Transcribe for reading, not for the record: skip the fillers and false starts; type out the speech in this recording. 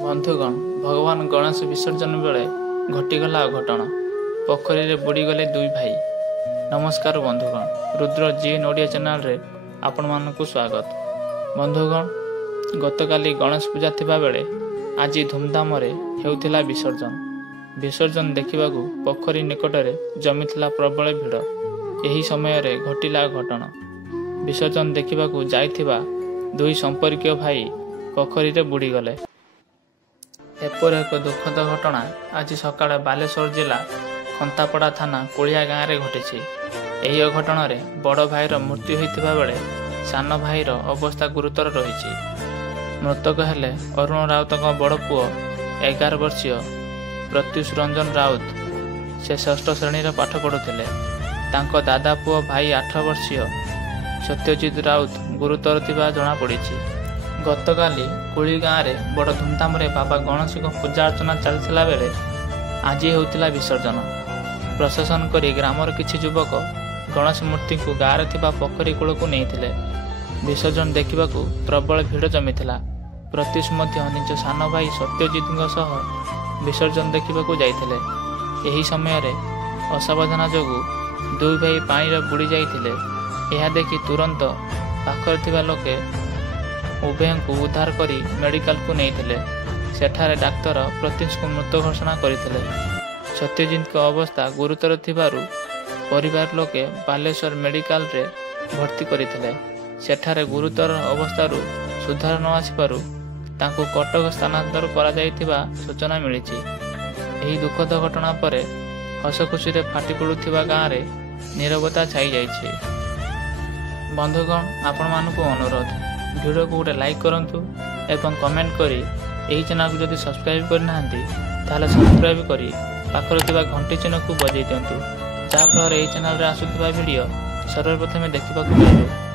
बंधुगण भगवान गणेश विसर्जन बेले घटीगला अघटन पोखरी रे बुड़ीगले दुई भाई। नमस्कार बंधुगण, रुद्र जीन ओडिया चैनल रे आपण मानकु स्वागत। बंधुगण गतकाली गणेश पूजा थिबा बेले आज धूमधाम रे हेउथिला विसर्जन। विसर्जन देखिबाकू पोखरी निकटरे जमिथिला प्रबल भिड़। एही समय रे घटिला घटना। विसर्जन देखिबाकू जाइथिबा दुई संपर्कीय भाई पोखरी रे बुड़ी गले। एपर एक दुखद घटना आज सकाଳେ बालेश्वर जिला खंतापड़ा थाना कोलिया गाँव में घटी। यही अघटन बड़ भाईर मृत्यु होता बेले सान भाईर अवस्था गुरुतर रही। मृतक हेले अरुण राउत बड़ पुओ 11 वर्षीय प्रत्युष रंजन राउत। से 6ठ श्रेणी पाठ पढ़ुले। तांको दादा पुओ भाई 8 वर्षीय सत्यजित राउत गुरुतर थिबा जणा पड़ी। गतकाली कोली गाँव में बड़ धूमधाम रे बाबा गणेश को पूजा अर्चना चलता बेले आज होता विसर्जन। प्रशासन करी ग्रामर किछि युवक गणेश मूर्ति को गाँव में पोखरी कूल को नहीं विसर्जन देखा प्रबल भिड़ जमीला। प्रत्युष निज सान भाई सत्यजित विसर्जन देखा जाते। यही समय असावधान जोगु दुई भाई पानी बुड़ी जाते। यह देखि तुरंत पाखर लोके उभय को उद्धार करी मेडिकल को नहीं सेठारे डाक्तर प्रत्युष को मृत घोषणा करते। सत्यजित की अवस्था गुरुतर थिबारु परिवार लोके बालेश्वर मेडिकल रे भर्ती करते। सेठारे गुरुतर अवस्थारु सुधार न आसिपारु तांको कटक स्थानांतर करा जायतिबा सूचना मिली। एही दुखद घटना परे हस खुशी रे फाटी पड़ुथिबा गाँव रे नीरवता छाई जाइछि। बंधुगण आपण मानकु अनुरोध वीडियो को गोटे लाइक करंतु एवं कमेंट करी एही चैनल को जदि सब्सक्राइब करना ताहले सब्सक्राइब करी पाखरे थिबा घंटी चिन्ह को बजाई दियंतु, जहा फल एही चैनल रे आसुथिबा वीडियो सर्वप्रथमे देखिबाकू मिलिबे।